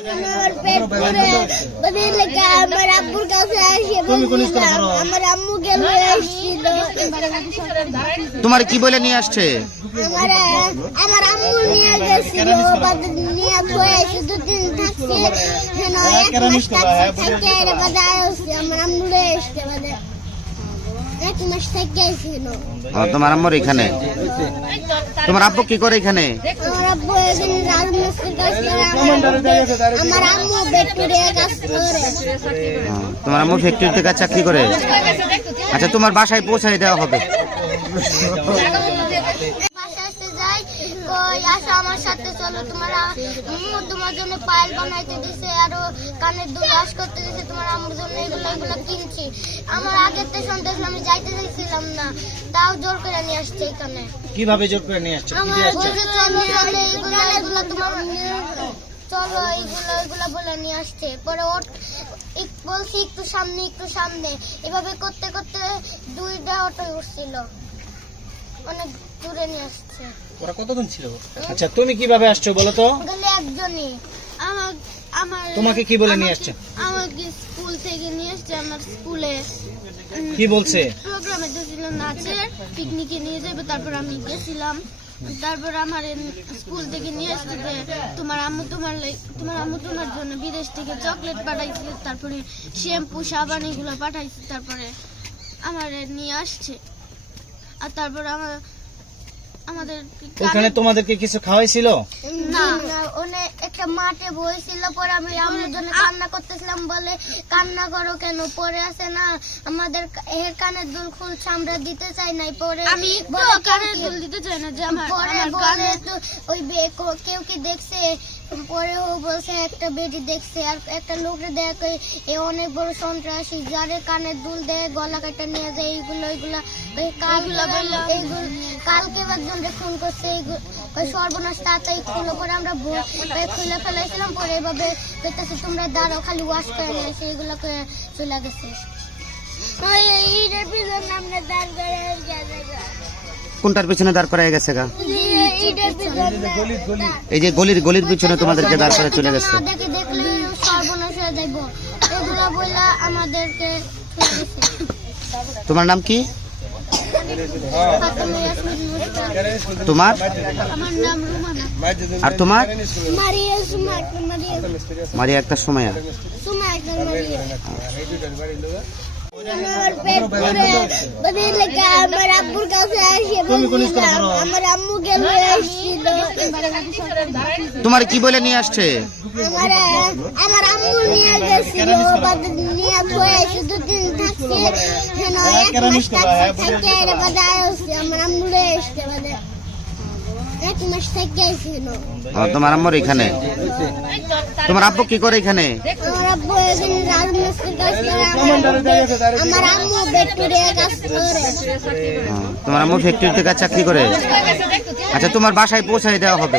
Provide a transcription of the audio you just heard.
আমার পেট পুরে বদির লেখা আমার আব্বুর কাছে আসে আমার আম্মু গেল আসছিল। তোমার কি বলে নিয়ে আসছে? আমার আম্মু নিয়ে গেছিল, নিয়ে থয়ে দুদিন থাকছে, এক মাস থাকছে আমার আম্মু এসছে, এক মাস থেকে ছিল। তোমার আম্মুর এখানে? তোমার আব্বু কি করে এখানে? আমার আব্বু এখানে রাজমিস্ত্রির কাজ করে, আমার আম্মু ফ্যাক্টরিতে কাজ করে। তোমার আম্মু ফ্যাক্টরিতে কাজ চাকরি করে? আচ্ছা, তোমার বাসায় পৌঁছায় দেওয়া হবে। আমার সাথে চলো, তোমার জন্য পায়েল বানাইতে দিছে, আরো কানের দুল ওয়াশ করতে দিছে, তোমার আম্মুর জন্য এগুলো কিনছি। আমার আগের তো সন্দেহ আমি যাইতে চাইছিলাম না, তাও জোর করে নিয়ে আসছে এখানে। কিভাবে জোর করে নিয়ে আসছে? আমার এগুলো তোমার চলো, এগুলো বলে নিয়ে আসছে। পরে বলছি একটু সামনে, এভাবে করতে করতে 2টা অটো উঠছিল, অনেক দূরে নিয়ে আসছে। ওরা কতজন ছিল? আচ্ছা, তুমি কিভাবে আসছো বলো তো? একজনই তোমাকে কি বলে নিয়ে আসছে? আমাকে স্কুল থেকে নিয়ে আসছে। আমার স্কুলে কি বলছে? প্রোগ্রামে ছিল নাচের, পিকনিকে নিয়ে যাবে, তারপর আমি গেছিলাম। তারপর আমার স্কুল থেকে নিয়ে আসছে যে তোমার আম্মু তোমার জন্য বিদেশ থেকে চকলেট পাঠাইছে, তারপরে শ্যাম্পু সাবান এগুলো পাঠাইছে, তারপরে আমার নিয়ে আসছে। আর তারপর আমাদের ওখানে তোমাদেরকে কিছু খাওয়াইছিল না? একটা মাঠে বইছিল, পরে আমি আমার জন্য কান্না করতেছিলাম, বলে কান্না করো কেন? পরে আছে না আমাদের এর কানের দুল খুলছে, আমরা দিতে চাই নাই। পরে আমি কানের দুল দিতে চাই না, যে পরে বলে তো ওই কেউ কি দেখছে? পরে ও বলছে একটা বেটি দেখছে, আর একটা লোকরে দেখে এ অনেক বড় সন্ত্রাসী, যারে কানের দুল দেয়, গলা কাটা নিয়ে যায়, এইগুলা কালকে একজন ফোন করছে, সর্বনাশ, তাড়াতাড়ি খুলো। পরে আমরা খুলে ফেলাইছিলাম, পরে এভাবে দেখতেছি তোমরা দাঁড়াও, খালি ওয়াশ করে নিয়েছে, এগুলো করে চলে গেছে। কোনটার পিছনে দাঁড় করায় গেছে গা? এই যে গলির পিছনে তোমাদেরকে দাঁড় করে চলে গেছে। দেখলে সর্বনাশ হয়ে যাইব, এগুলো বলে আমাদেরকে। তোমার নাম কি? তোমার? আমার নাম রুমানা। আর তোমার? মারিয়া একটা সময়। আমার পেট পুরে বদির লেখা আমার আব্বুর কাছে আসে আমার আম্মু গেল আসছিল। তোমার কি বলে নিয়ে আসছে? আমার আম্মু নিয়ে গেছিল, নিয়ে থয়ে দুদিন থাকছে, এক মাস থাকছে, আমার আম্মু এসছে, এক মাস থেকে ছিল। তোমার আম্মুর এখানে? তোমার আব্বু কি করে এখানে? আমার আব্বু এখানে রাজমিস্ত্রির কাজ করে, আমার আম্মু ফ্যাক্টরিতে কাজ করে। তোমার আম্মু ফ্যাক্টরিতে কাজ চাকরি করে? আচ্ছা, তোমার বাসায় পৌঁছায় দেওয়া হবে।